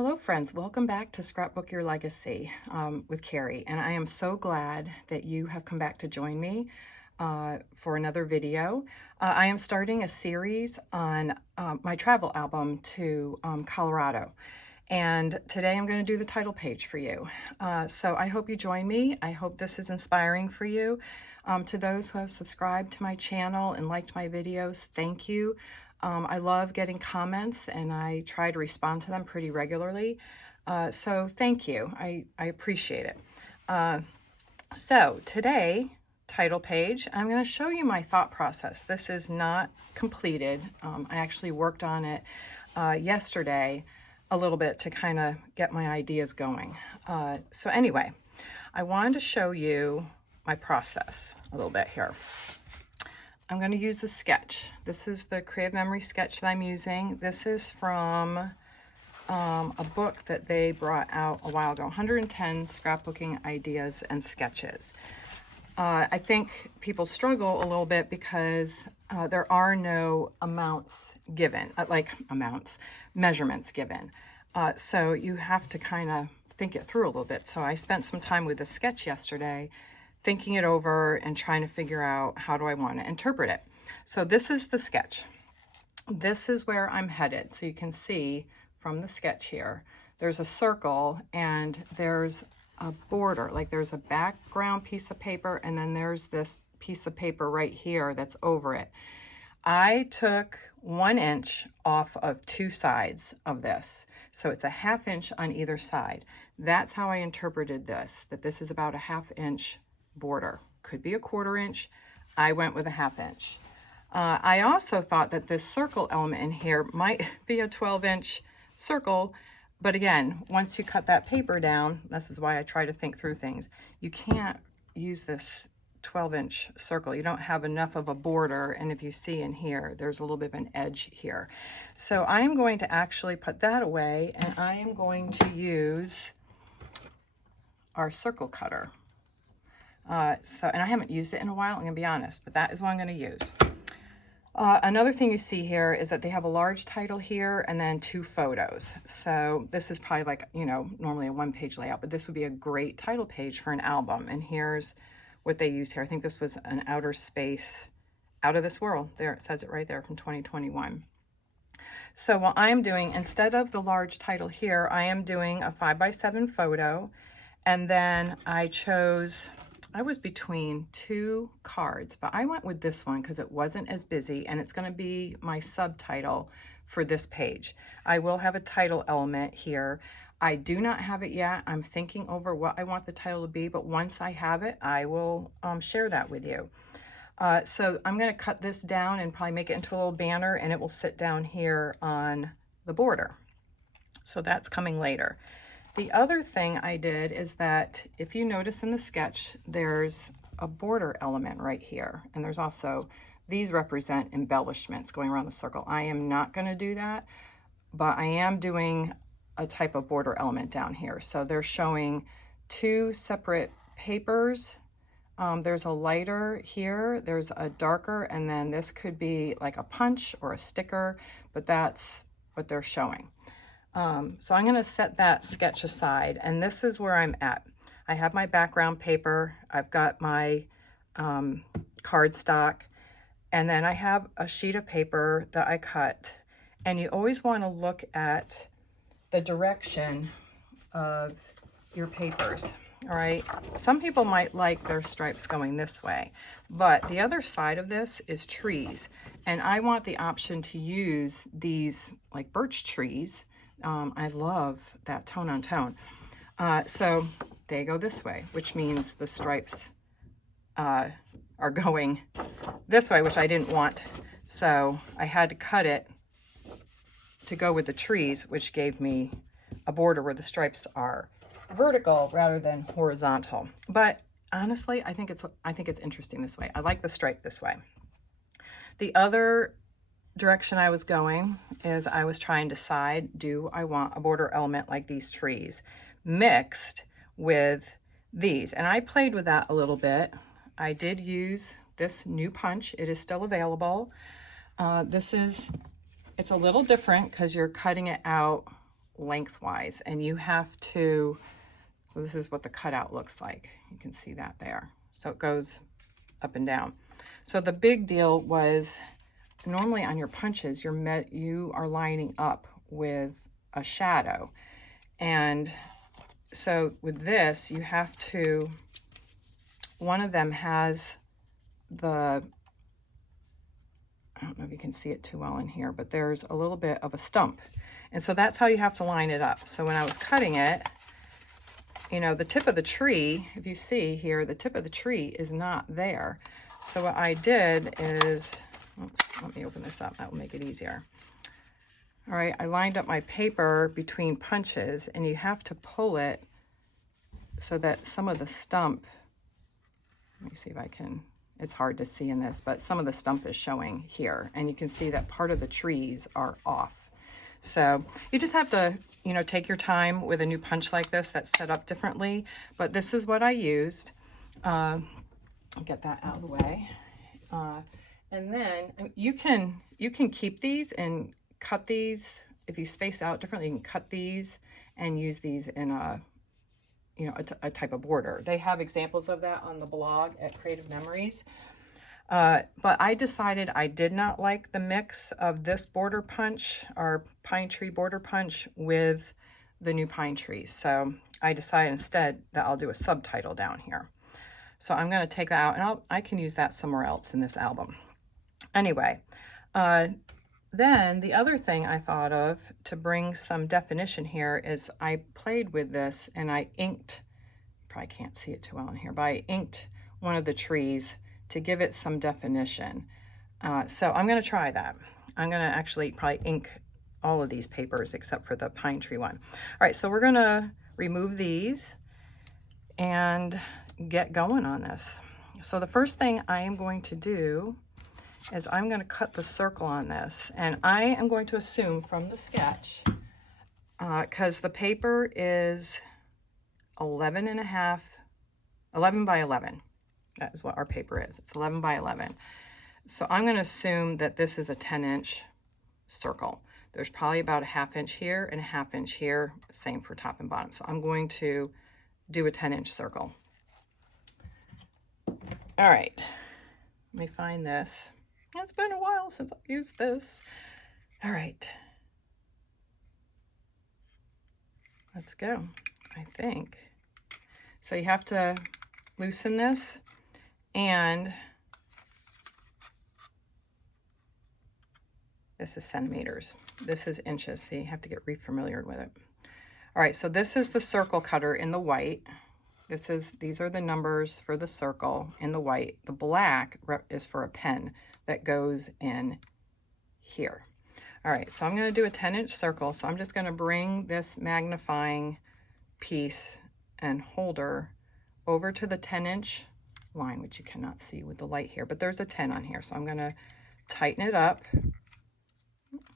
Hello friends, welcome back to Scrapbook Your Legacy with Carrie, and I am so glad that you have come back to join me for another video. I am starting a series on my travel album to Colorado, and today I'm going to do the title page for you. So I hope you join me. I hope this is inspiring for you. To those who have subscribed to my channel and liked my videos, thank you. I love getting comments and I try to respond to them pretty regularly. So thank you. I appreciate it. So today, title page, I'm going to show you my thought process. This is not completed. I actually worked on it yesterday a little bit to kind of get my ideas going. So anyway, I wanted to show you my process a little bit here. I'm going to use a sketch. This is the Creative Memory sketch that I'm using. This is from a book that they brought out a while ago, 110 Scrapbooking Ideas and Sketches. I think people struggle a little bit because there are no amounts given, measurements given. So you have to kind of think it through a little bit. So I spent some time with this sketch yesterday, thinking it over and trying to figure out how do I want to interpret it. So this is the sketch. This is where I'm headed. So you can see from the sketch here, there's a circle and there's a border, like there's a background piece of paper and then there's this piece of paper right here that's over it. I took 1 inch off of 2 sides of this. So it's a 1/2 inch on either side. That's how I interpreted this, that this is about a 1/2 inch border. Could be a 1/4 inch. I went with a 1/2 inch. I also thought that this circle element in here might be a 12 inch circle, but again, once you cut that paper down, this is why I try to think through things, you can't use this 12 inch circle. You don't have enough of a border, and if you see in here, there's a little bit of an edge here. So I am going to actually put that away, and I am going to use our circle cutter. And I haven't used it in a while, I'm gonna be honest, but that is what I'm gonna use. Another thing you see here is that they have a large title here and then 2 photos. So this is probably like, normally a 1-page layout, but this would be a great title page for an album. And here's what they used here. I think this was an outer space, out of this world. There, it says it right there from 2021. So what I'm doing, instead of the large title here, I am doing a 5x7 photo. And then I was between 2 cards, but I went with this one because it wasn't as busy and it's going to be my subtitle for this page. I will have a title element here. I do not have it yet. I'm thinking over what I want the title to be, but once I have it, I will share that with you. So I'm going to cut this down and probably make it into a little banner, and it will sit down here on the border. So that's coming later. The other thing I did is that if you notice in the sketch, there's a border element right here. And there's also, these represent embellishments going around the circle. I am not going to do that, but I am doing a type of border element down here. So they're showing 2 separate papers. There's a lighter here, there's a darker, and then this could be like a punch or a sticker, but that's what they're showing. So I'm going to set that sketch aside, and this is where I'm at. I have my background paper, I've got my cardstock, and then I have a sheet of paper that I cut. And you always want to look at the direction of your papers, all right? Some people might like their stripes going this way, but the other side of this is trees, and I want the option to use these like birch trees. I love that tone on tone. So they go this way, which means the stripes are going this way, which I didn't want. So I had to cut it to go with the trees, which gave me a border where the stripes are vertical rather than horizontal. But honestly, I think it's interesting this way. I like the stripe this way. The other direction I was going is I was trying to decide, do I want a border element like these trees mixed with these? And I played with that a little bit. I did use this new punch. It is still available. It's a little different because you're cutting it out lengthwise, and you have to, so this is what the cutout looks like. You can see that there. So it goes up and down. So the big deal was, normally on your punches, you are lining up with a shadow. And so with this, you have to, one of them has the, I don't know if you can see it too well in here, but there's a little bit of a stump. And so that's how you have to line it up. So when I was cutting it, you know, the tip of the tree, if you see here, the tip of the tree is not there. So what I did is, oops, let me open this up, that will make it easier. All right, I lined up my paper between punches, and you have to pull it so that some of the stump, let me see if I can, it's hard to see in this, but some of the stump is showing here, and you can see that part of the trees are off. So you just have to, you know, take your time with a new punch like this that's set up differently, but this is what I used. I'll get that out of the way. And then you can keep these and cut these. If you space out differently, you can cut these and use these in a, you know, a type of border. They have examples of that on the blog at Creative Memories. But I decided I did not like the mix of this border punch, our pine tree border punch, with the new pine trees. So I decided instead that I'll do a subtitle down here. So I'm going to take that out, and I can use that somewhere else in this album. Anyway, then the other thing I thought of to bring some definition here is I played with this and I inked, probably can't see it too well in here, but I inked one of the trees to give it some definition. So I'm going to try that. I'm going to actually probably ink all of these papers except for the pine tree one. All right, so we're going to remove these and get going on this. So the first thing I am going to do is I'm going to cut the circle on this, and I am going to assume from the sketch, because the paper is 11 by 11. That is what our paper is. It's 11 by 11. So I'm going to assume that this is a 10-inch circle. There's probably about a 1/2 inch here and a 1/2 inch here, same for top and bottom. So I'm going to do a 10-inch circle. All right, let me find this. It's been a while since I've used this. All right, let's go, I think. So you have to loosen this, and this is centimeters. This is inches, so you have to get re-familiar with it. All right, so this is the circle cutter in the white. These are the numbers for the circle in the white. The black is for a pen that goes in here. All right, so I'm going to do a 10-inch circle. So I'm just going to bring this magnifying piece and holder over to the 10-inch line, which you cannot see with the light here, but there's a 10 on here. So I'm going to tighten it up.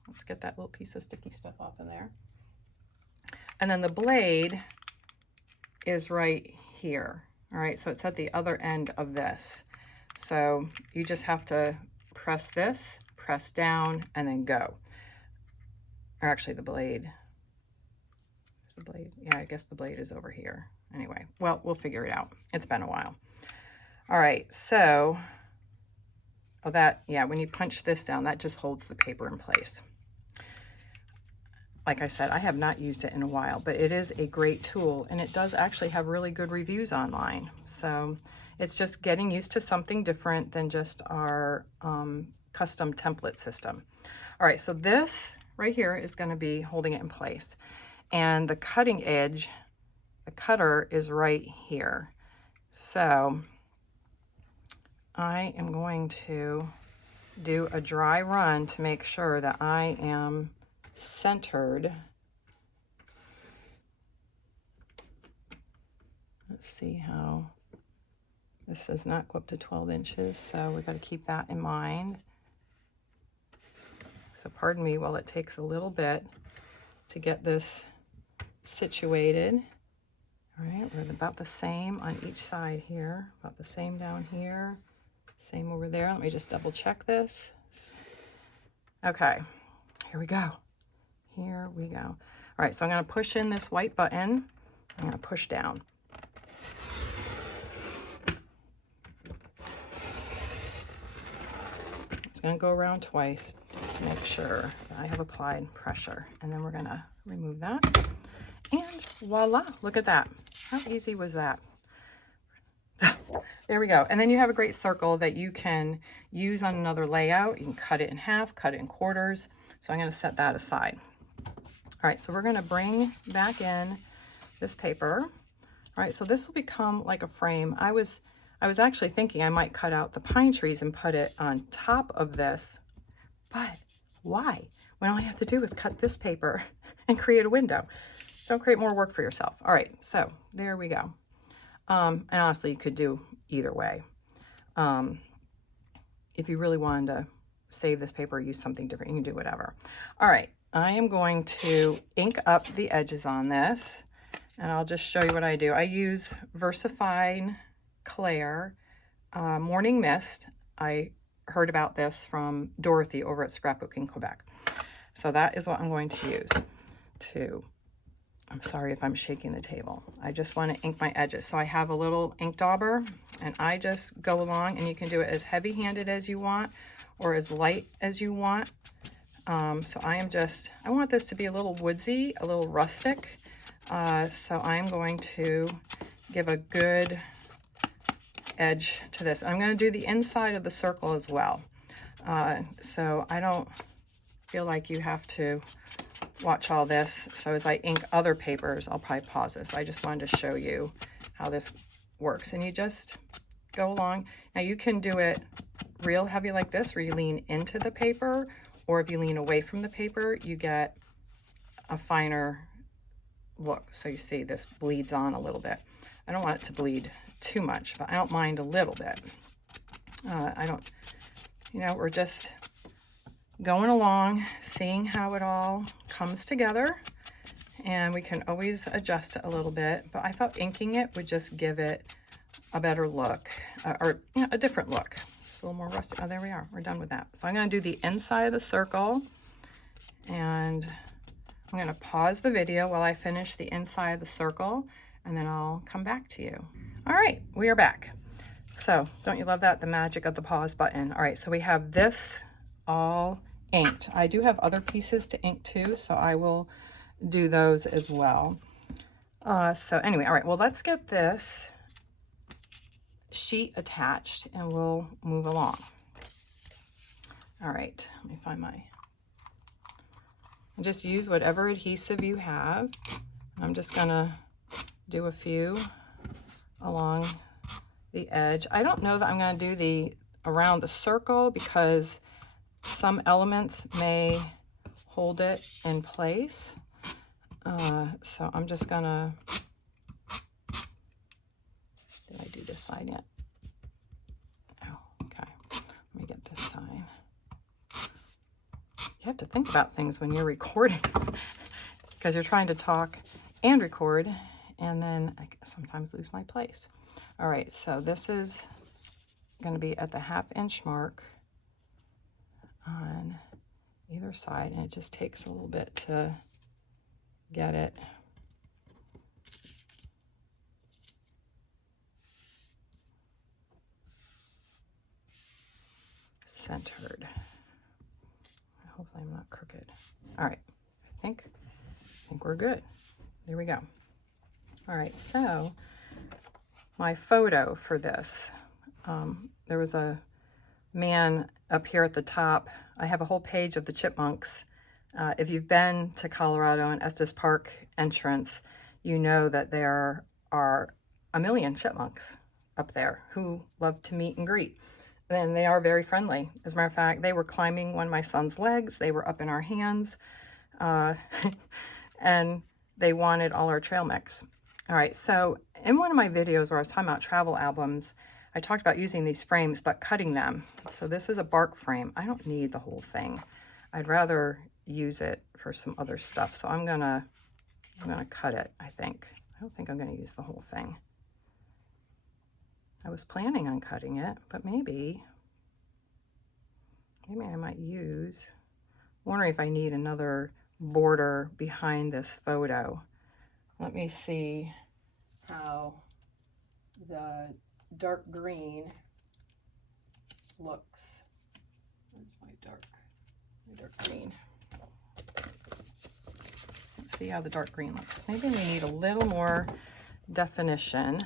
Let's get that little piece of sticky stuff off of there. And then the blade is right here. All right, so it's at the other end of this. So you just have to press this, press down, and then go. Or actually the blade, is the blade? Yeah, I guess the blade is over here. Anyway, well, we'll figure it out. It's been a while. All right, so, when you punch this down, that just holds the paper in place. Like I said, I have not used it in a while, but it is a great tool, and it does actually have really good reviews online. So it's just getting used to something different than just our custom template system. All right, so this right here is going to be holding it in place. And the cutting edge, the cutter is right here. So I am going to do a dry run to make sure that I am centered. Let's see how this does not go up to 12 inches, so we've got to keep that in mind. So pardon me while it takes a little bit to get this situated. All right, we're about the same on each side here, about the same down here, same over there. Let me just double check this. Okay, here we go. Here we go. All right, so I'm going to push in this white button. I'm going to push down. Just going to go around twice just to make sure that I have applied pressure. And then we're going to remove that. And voila, look at that. How easy was that? There we go. And then you have a great circle that you can use on another layout. You can cut it in half, cut it in quarters. So I'm going to set that aside. All right, so we're going to bring back in this paper. All right, so this will become like a frame. I was actually thinking I might cut out the pine trees and put it on top of this, but why? When all you have to do is cut this paper and create a window. Don't create more work for yourself. All right, so there we go. And honestly, you could do either way. If you really wanted to save this paper, use something different, you can do whatever. All right, I am going to ink up the edges on this, and I'll just show you what I do. I use VersaFine Claire Morning Mist. I heard about this from Dorothy over at Scrapbooking Quebec. So that is what I'm going to use to, I'm sorry if I'm shaking the table. I just want to ink my edges. So I have a little ink dauber, and I just go along, and you can do it as heavy-handed as you want or as light as you want. So I want this to be a little woodsy, a little rustic. So I'm going to give a good edge to this. I'm going to do the inside of the circle as well. So I don't feel like you have to watch all this. So as I ink other papers, I'll probably pause this. I just wanted to show you how this works. And you just go along. Now you can do it real heavy like this, where you lean into the paper, or if you lean away from the paper, you get a finer look. So you see this bleeds on a little bit. I don't want it to bleed too much, but I don't mind a little bit. We're just going along, seeing how it all comes together, and we can always adjust it a little bit, but I thought inking it would just give it a better look, or a different look. It's a little more rusty. Oh, there we are. We're done with that. So I'm going to do the inside of the circle, and I'm going to pause the video while I finish the inside of the circle, and then I'll come back to you. All right, we are back. So don't you love that? The magic of the pause button. All right, so we have this all inked. I do have other pieces to ink too, so I will do those as well. So anyway, all right, well, let's get this sheet attached and we'll move along. All right, let me find just use whatever adhesive you have. I'm just gonna do a few along the edge. I don't know that I'm gonna do the around the circle because some elements may hold it in place. So I'm just gonna, did I do this side yet? Oh, okay. Let me get this side. You have to think about things when you're recording because you're trying to talk and record, and then I sometimes lose my place. All right, so this is going to be at the 1/2 inch mark on either side, and it just takes a little bit to get it centered. Hopefully I'm not crooked. All right, I think we're good. There we go. All right, so my photo for this, there was a man up here at the top. I have a whole page of the chipmunks. If you've been to Colorado and Estes Park entrance, you know that there are a million chipmunks up there who love to meet and greet. And they are very friendly. As a matter of fact, they were climbing one of my son's legs. They were up in our hands. And they wanted all our trail mix. All right, so in one of my videos where I was talking about travel albums, I talked about using these frames, but cutting them. So this is a bark frame. I don't need the whole thing. I'd rather use it for some other stuff. So I'm gonna cut it, I think. I don't think I'm gonna use the whole thing. I was planning on cutting it, but maybe I might use, wondering if I need another border behind this photo. Let me see how the dark green looks. Where's my dark green? Let's see how the dark green looks. Maybe we need a little more definition.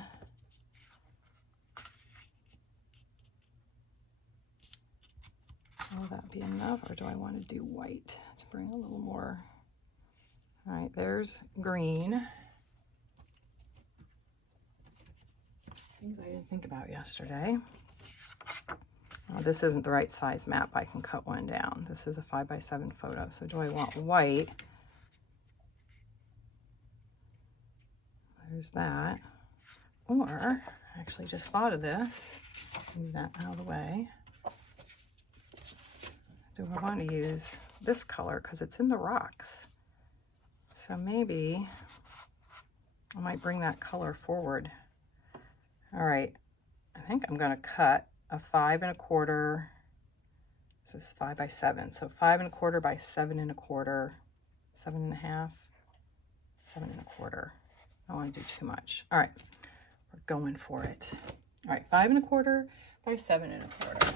Will that be enough, or do I want to do white to bring a little more? All right, there's green. Things I didn't think about yesterday. This isn't the right size map. I can cut one down. This is a 5x7 photo. So do I want white? There's that. Or, I actually just thought of this. Move that out of the way. Do I want to use this color because it's in the rocks? So maybe I might bring that color forward. All right, I think I'm going to cut a 5 1/4. This is 5x7, so 5 1/4 by 7 1/4, 7 1/2, 7 1/4. I don't want to do too much. All right, we're going for it. All right, 5 1/4 by 7 1/4.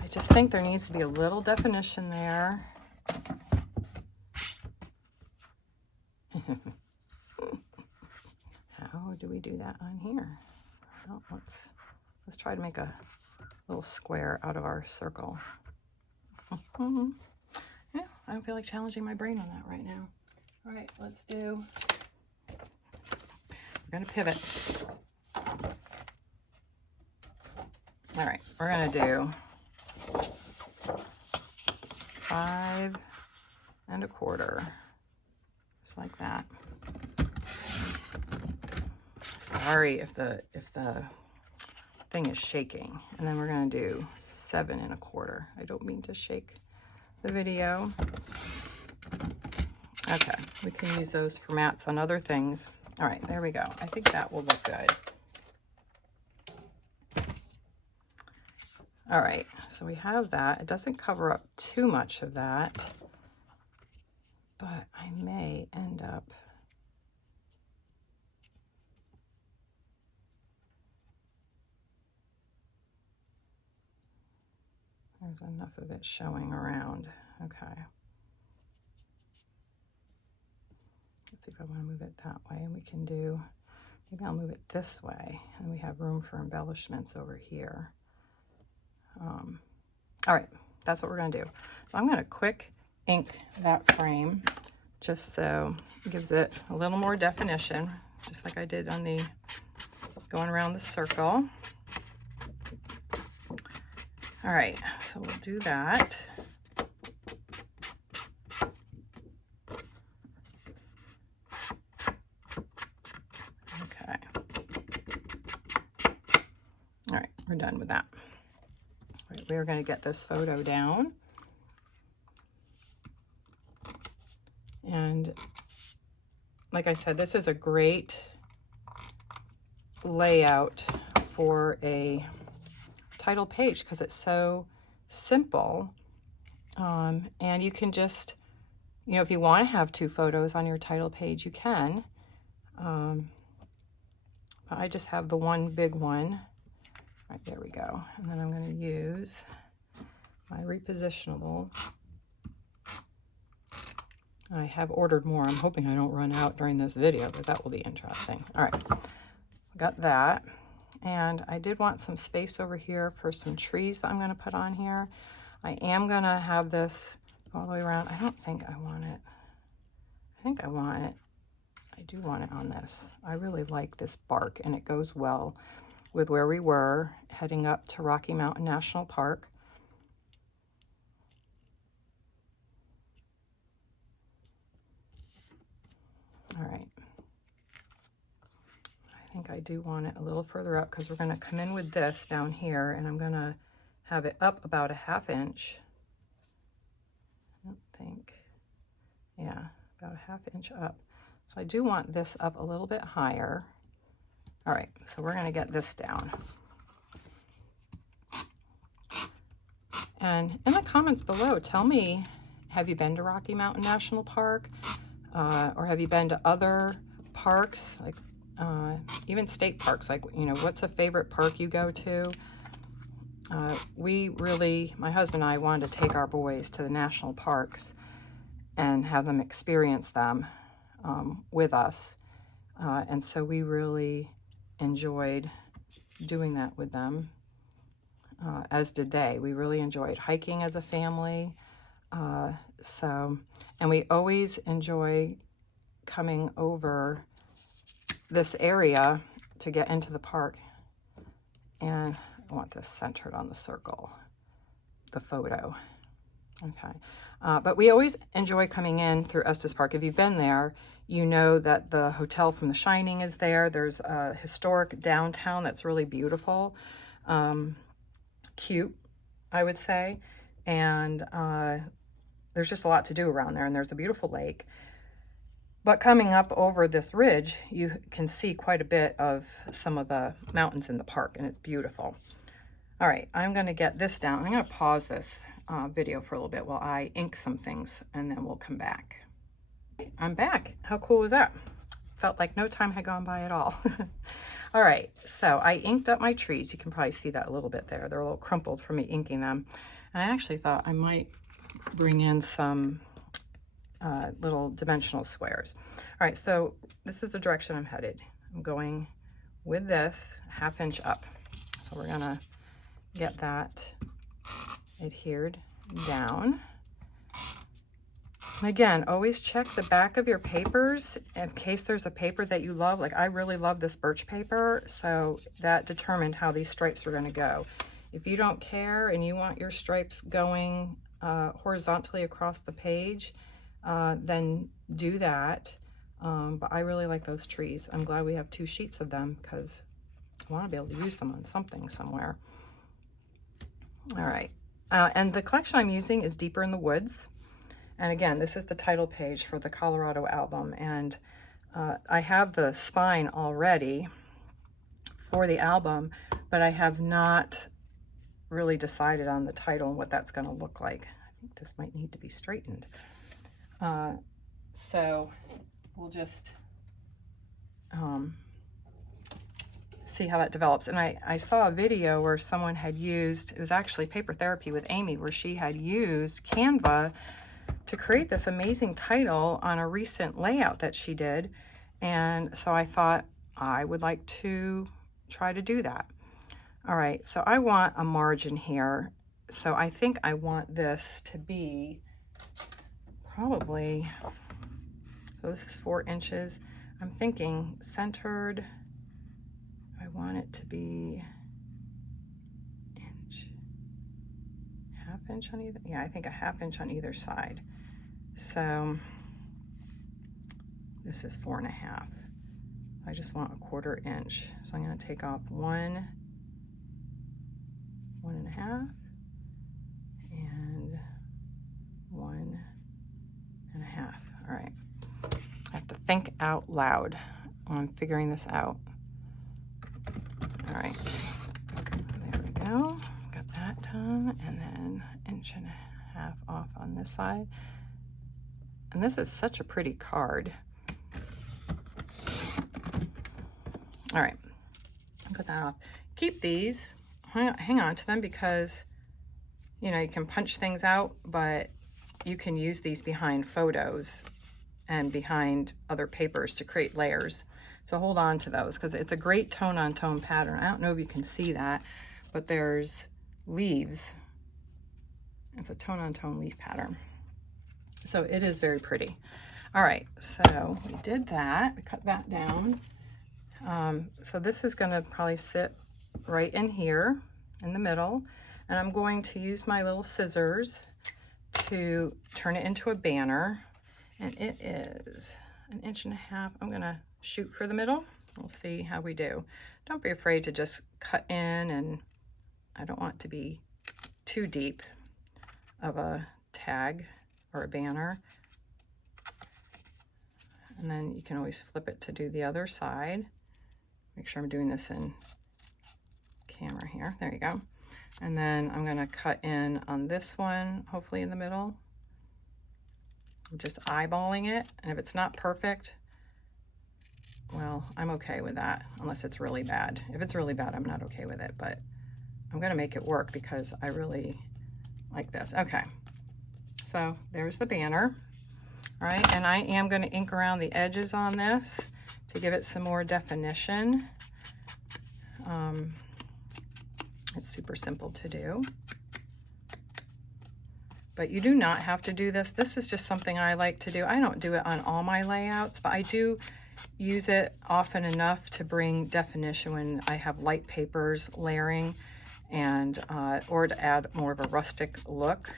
I just think there needs to be a little definition there. How do we do that on here? Well, let's try to make a little square out of our circle. Yeah, I don't feel like challenging my brain on that right now. All right, let's do, we're gonna pivot. All right, we're gonna do 5 1/4, just like that. Sorry if the thing is shaking. And then we're gonna do 7 1/4. I don't mean to shake the video. Okay, we can use those for mats on other things. All right, there we go. I think that will look good. All right, so we have that. It doesn't cover up too much of that, but I may end up there's enough of it showing around. Okay. Let's see if I want to move it that way, and we can do, maybe I'll move it this way, and we have room for embellishments over here. All right, that's what we're going to do. So I'm going to quick ink that frame just so it gives it a little more definition, just like I did on the going around the circle. All right, so we'll do that. Okay. All right, we're done with that. All right, we're going to get this photo down. And like I said, this is a great layout for a title page because it's so simple. And you can just, you know, if you want to have 2 photos on your title page, you can. But I just have the one big one. Right, there we go. And then I'm going to use my repositionable. I have ordered more. I'm hoping I don't run out during this video, but that will be interesting. All right, got that. And I did want some space over here for some trees that I'm going to put on here. I am going to have this all the way around. I don't think I want it. I think I want it. I do want it on this. I really like this bark, and it goes well with where we were heading up to Rocky Mountain National Park. All right. I think I do want it a little further up because we're going to come in with this down here, and I'm going to have it up about a 1/2 inch. I don't think. Yeah, about a 1/2 inch up. So I do want this up a little bit higher. All right, so we're going to get this down. And in the comments below, tell me have you been to Rocky Mountain National Park? Or have you been to other parks, like even state parks? Like, you know, what's a favorite park you go to? We really, my husband and I, wanted to take our boys to the national parks and have them experience them with us. And so we really enjoyed doing that with them, as did they. We really enjoyed hiking as a family. And we always enjoy coming over this area to get into the park. And I want this centered on the circle, the photo. Okay. But we always enjoy coming in through Estes Park. If you've been there, you know that the hotel from The Shining is there. There's a historic downtown that's really beautiful, cute, I would say. And there's just a lot to do around there, and there's a beautiful lake. But coming up over this ridge, you can see quite a bit of some of the mountains in the park, and it's beautiful. All right, I'm going to get this down. I'm going to pause this video for a little bit while I ink some things, and then we'll come back. I'm back. How cool was that? Felt like no time had gone by at all. All right, so I inked up my trees. You can probably see that a little bit there. They're a little crumpled from me inking them. And I actually thought I might bring in some little dimensional squares. All right, so this is the direction I'm headed. I'm going with this 1/2 inch up. So we're gonna get that adhered down. And again, always check the back of your papers in case there's a paper that you love. Like I really love this birch paper, so that determined how these stripes are gonna go. If you don't care and you want your stripes going horizontally across the page, then do that. But I really like those trees. I'm glad we have 2 sheets of them because I want to be able to use them on something somewhere. All right. And the collection I'm using is Deeper in the Woods. And again, this is the title page for the Colorado album. And I have the spine already for the album, but I have not really decided on the title and what that's going to look like. I think this might need to be straightened. So we'll just see how that develops. And I saw a video where someone had used, it was actually Paper Therapy with Amy, where she had used Canva to create this amazing title on a recent layout that she did. And so I thought I would like to try to do that. All right, so I want a margin here. So I think I want this to be probably, so this is 4 inches. I'm thinking centered. I want it to be inch, 1/2 inch on either. Yeah, I think a 1/2 inch on either side. So this is 4 1/2. I just want a 1/4 inch. So I'm going to take off 1, 1 1/2, and 1 1/2. All right. I have to think out loud when I'm figuring this out. All right. There we go. Got that done. And then 1 1/2 off on this side. And this is such a pretty card. All right. Cut that off. Keep these. Hang on to them because, you know, you can punch things out, but you can use these behind photos and behind other papers to create layers. So hold on to those because it's a great tone-on-tone pattern. I don't know if you can see that, but there's leaves. It's a tone-on-tone leaf pattern. So it is very pretty. All right, so we did that. We cut that down. So this is going to probably sit right in here in the middle. And I'm going to use my little scissors to turn it into a banner. And it is 1 1/2 inch. I'm going to shoot for the middle. We'll see how we do. Don't be afraid to just cut in, and I don't want it to be too deep of a tag or a banner. And then you can always flip it to do the other side. Make sure I'm doing this in camera here. There you go. And then I'm going to cut in on this one, hopefully in the middle. I'm just eyeballing it, and if it's not perfect, well, I'm okay with that, unless it's really bad. If it's really bad, I'm not okay with it, but I'm gonna make it work because I really like this. Okay, so there's the banner. All right, and I am gonna ink around the edges on this to give it some more definition. It's super simple to do. But you do not have to do this. This is just something I like to do. I don't do it on all my layouts, but I do use it often enough to bring definition when I have light papers layering, and or to add more of a rustic look.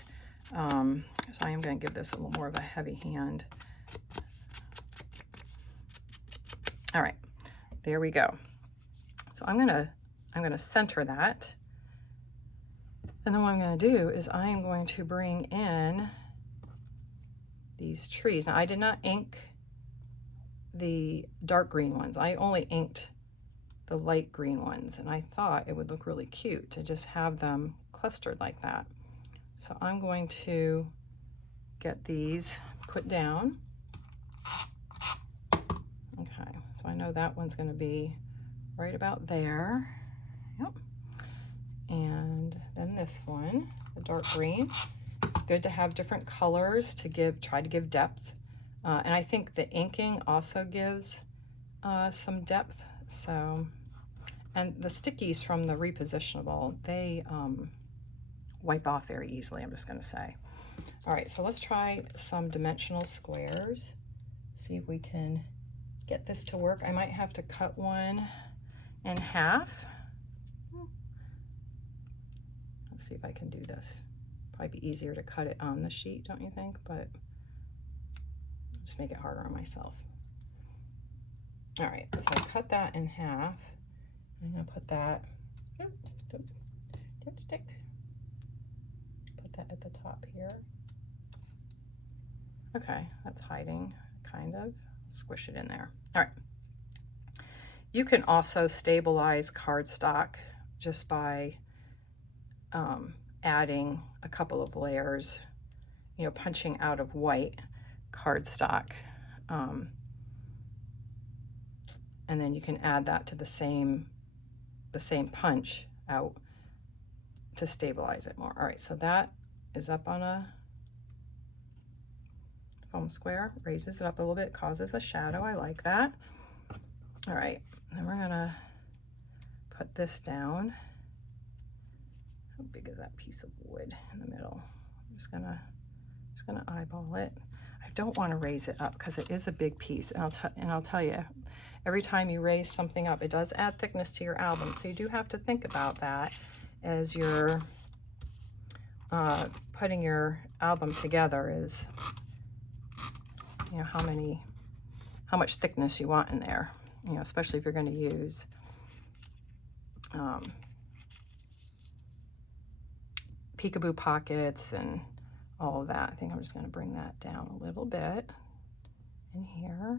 So I am going to give this a little more of a heavy hand. All right, there we go. So I'm gonna center that. And then what I'm going to do is I am going to bring in these trees. Now, I did not ink the dark green ones. I only inked the light green ones, and I thought it would look really cute to just have them clustered like that. So I'm going to get these put down. Okay, so I know that one's going to be right about there. Yep. And then this one, the dark green. It's good to have different colors to try to give depth. And I think the inking also gives some depth. So, and the stickies from the repositionable, they wipe off very easily, I'm just gonna say. All right, so let's try some dimensional squares. See if we can get this to work. I might have to cut one in half. Let's see if I can do this. Probably be easier to cut it on the sheet, don't you think? But just make it harder on myself. All right, so I cut that in half. I'm gonna put that, don't stick. Put that at the top here. Okay, that's hiding, kind of. Squish it in there. All right. You can also stabilize cardstock just by adding a couple of layers, you know, punching out of white cardstock. And then you can add that to the same punch out to stabilize it more. All right, so that is up on a foam square, raises it up a little bit, causes a shadow. I like that. All right, then we're gonna put this down. How big is that piece of wood in the middle? I'm just gonna eyeball it. I don't want to raise it up because it is a big piece, and I'll tell you, every time you raise something up, it does add thickness to your album. So you do have to think about that as you're putting your album together. Is, you know, how much thickness you want in there. You know, especially if you're going to use peekaboo pockets and all of that. I think I'm just going to bring that down a little bit in here.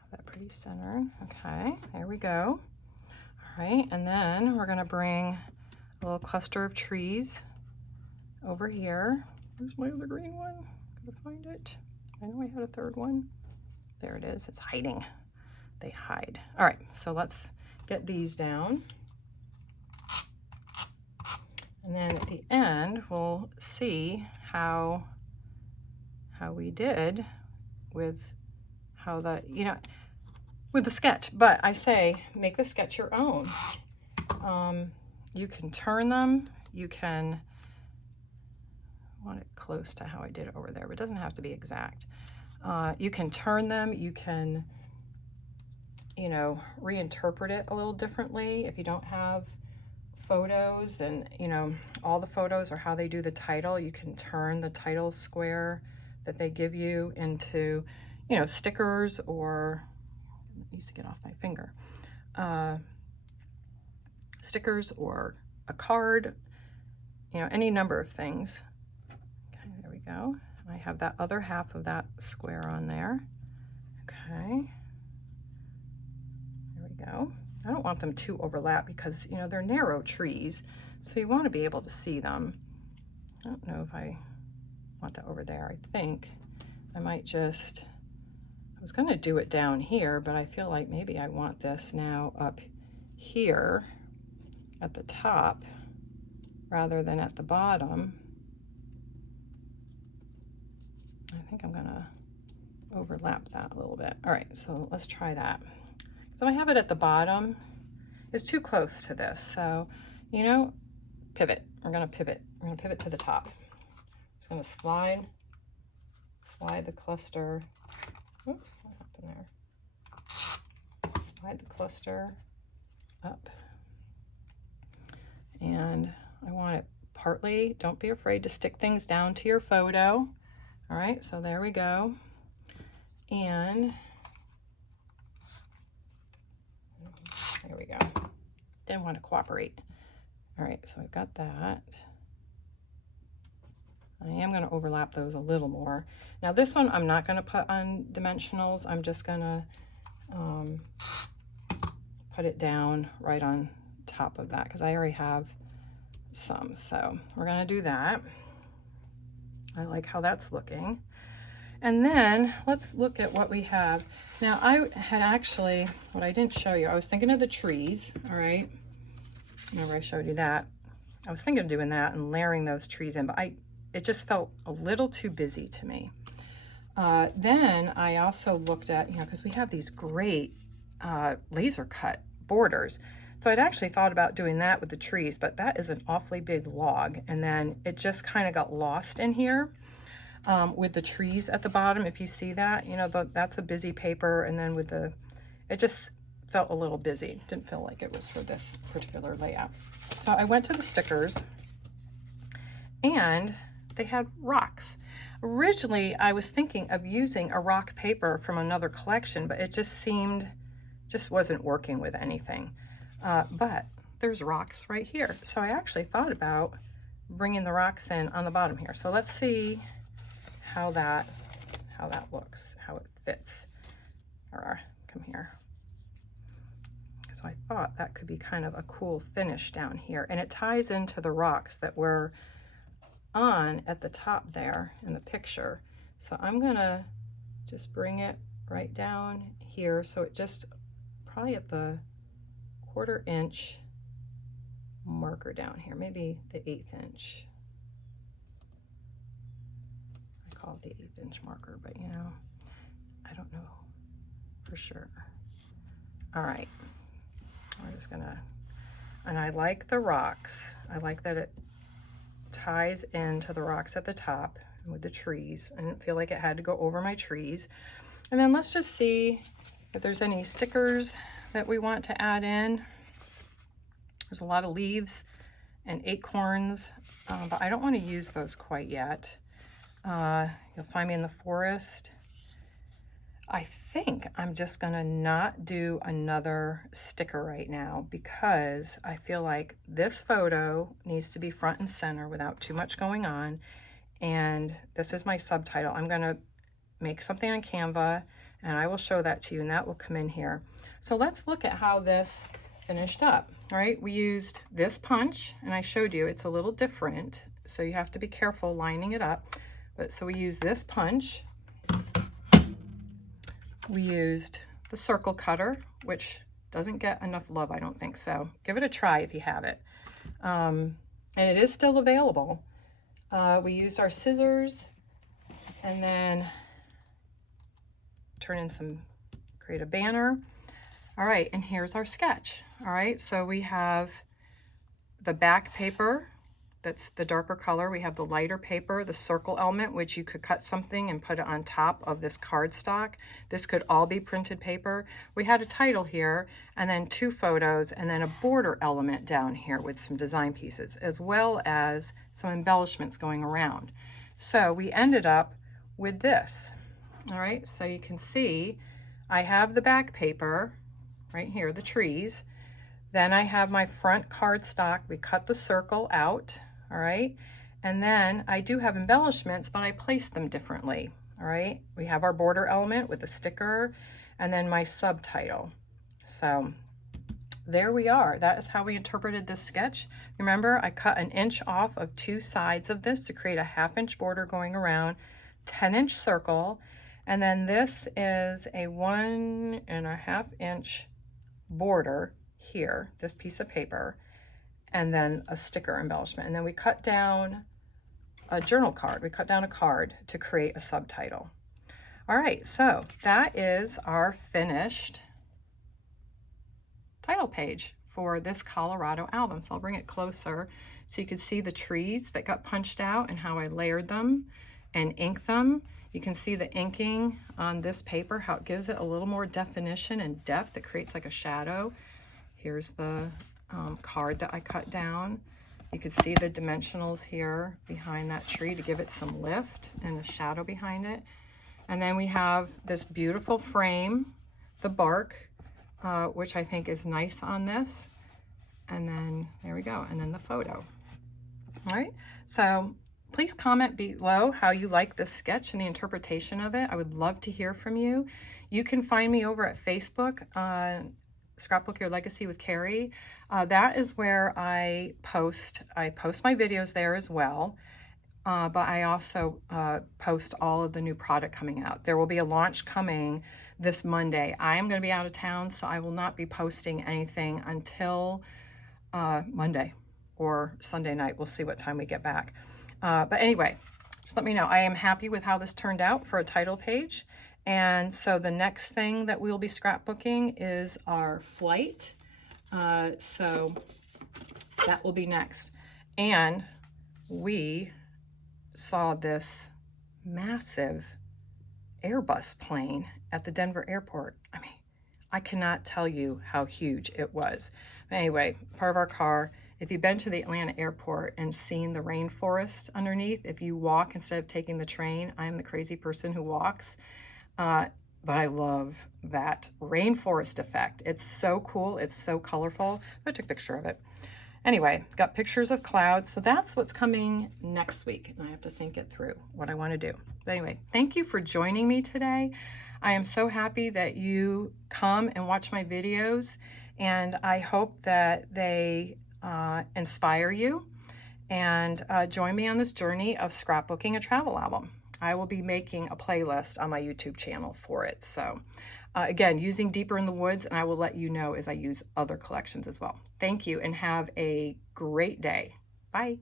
Have that pretty centered. Okay, there we go. All right, and then we're going to bring a little cluster of trees over here. Where's my other green one? Gotta find it. I know I had a third one. There it is. It's hiding. They hide. All right, so let's get these down. And then at the end, we'll see how we did with how the, you know, with the sketch. But I say, make the sketch your own. You can turn them. You can, I want it close to how I did it over there, but it doesn't have to be exact. You can turn them. You can, you know, reinterpret it a little differently if you don't have photos, and you know, all the photos are how they do the title. You can turn the title square that they give you into, you know, stickers, or it needs to get off my finger, stickers, or a card, you know, any number of things. Okay, there we go. I have that other half of that square on there. Okay, there we go. I don't want them to overlap because, you know, they're narrow trees, so you want to be able to see them. I don't know if I want that over there. I think I might just, I was going to do it down here, but I feel like maybe I want this now up here at the top rather than at the bottom. I think I'm going to overlap that a little bit. All right, so let's try that. So I have it at the bottom. It's too close to this. So, you know, pivot. We're going to pivot. We're going to pivot to the top. Just going to slide the cluster. Oops, what happened there? Slide the cluster up. And I want it partly, don't be afraid to stick things down to your photo. All right, so there we go. And there we go. Didn't want to cooperate. All right, so I've got that. I am going to overlap those a little more. Now this one I'm not going to put on dimensionals. I'm just going to put it down right on top of that because I already have some. So we're going to do that. I like how that's looking. And then let's look at what we have. Now I had actually, what I didn't show you, I was thinking of the trees, all right? Remember I showed you that. I was thinking of doing that and layering those trees in, but it just felt a little too busy to me. Then I also looked at, you know, because we have these great laser cut borders. So I'd actually thought about doing that with the trees, but that is an awfully big log. And then it just kind of got lost in here with the trees at the bottom. If you see that, you know, that's a busy paper. And then with it just felt a little busy. Didn't feel like it was for this particular layout. So I went to the stickers and they had rocks. Originally, I was thinking of using a rock paper from another collection, but it just wasn't working with anything. But there's rocks right here. So I actually thought about bringing the rocks in on the bottom here. So let's see how that looks, how it fits. Or come here. So I thought that could be kind of a cool finish down here. And it ties into the rocks that were on at the top there in the picture. So I'm gonna just bring it right down here. So it just probably at the 1/4 inch marker down here, maybe the 1/8 inch. I call it the 1/8 inch marker, but you know, I don't know for sure. All right, we're just gonna, and I like the rocks. I like that it ties into the rocks at the top with the trees. I didn't feel like it had to go over my trees. And then let's just see if there's any stickers that we want to add in. There's a lot of leaves and acorns, but I don't want to use those quite yet. You'll find me in the forest. I think I'm just gonna not do another sticker right now because I feel like this photo needs to be front and center without too much going on. And this is my subtitle. I'm gonna make something on Canva and I will show that to you and that will come in here. So let's look at how this finished up. All right, we used this punch and I showed you it's a little different. So you have to be careful lining it up. But so we used this punch. We used the circle cutter, which doesn't get enough love, I don't think so. Give it a try if you have it. And it is still available. We used our scissors and then create a banner. All right, and here's our sketch. All right, so we have the back paper. That's the darker color. We have the lighter paper, the circle element, which you could cut something and put it on top of this cardstock. This could all be printed paper. We had a title here, and then 2 photos, and then a border element down here with some design pieces, as well as some embellishments going around. So we ended up with this. All right, so you can see I have the back paper right here, the trees. Then I have my front cardstock. We cut the circle out. All right, and then I do have embellishments, but I placed them differently. All right, we have our border element with the sticker and then my subtitle. So there we are. That is how we interpreted this sketch. Remember, I cut 1 inch off of 2 sides of this to create a 1/2 inch border going around. 10-inch circle, and then this is a 1.5-inch border here, this piece of paper, and then a sticker embellishment. And then we cut down a journal card. We cut down a card to create a subtitle. All right, so that is our finished title page for this Colorado album. So I'll bring it closer so you can see the trees that got punched out and how I layered them and inked them. You can see the inking on this paper, how it gives it a little more definition and depth. It creates like a shadow. Here's the card that I cut down. You can see the dimensionals here behind that tree to give it some lift and the shadow behind it. And then we have this beautiful frame, the bark, which I think is nice on this. And then there we go. And then the photo. All right. So please comment below how you like this sketch and the interpretation of it. I would love to hear from you. You can find me over at Facebook, Scrapbook Your Legacy with Carrie. That is where I post my videos there as well. But I also post all of the new product coming out. There will be a launch coming this Monday. I am going to be out of town, so I will not be posting anything until Monday or Sunday night. We'll see what time we get back. But anyway, just let me know. I am happy with how this turned out for a title page. And so the next thing that we'll be scrapbooking is our flight. So that will be next. And we saw this massive Airbus plane at the Denver airport. I mean, I cannot tell you how huge it was. But anyway, part of our car. If you've been to the Atlanta airport and seen the rainforest underneath, if you walk instead of taking the train, I'm the crazy person who walks. But I love that rainforest effect. It's so cool. It's so colorful. I took a picture of it. Anyway, got pictures of clouds. So that's what's coming next week. And I have to think it through what I want to do. But anyway, thank you for joining me today. I am so happy that you come and watch my videos. And I hope that they inspire you. And join me on this journey of scrapbooking a travel album. I will be making a playlist on my YouTube channel for it. So again, using Deeper in the Woods, and I will let you know as I use other collections as well. Thank you and have a great day. Bye.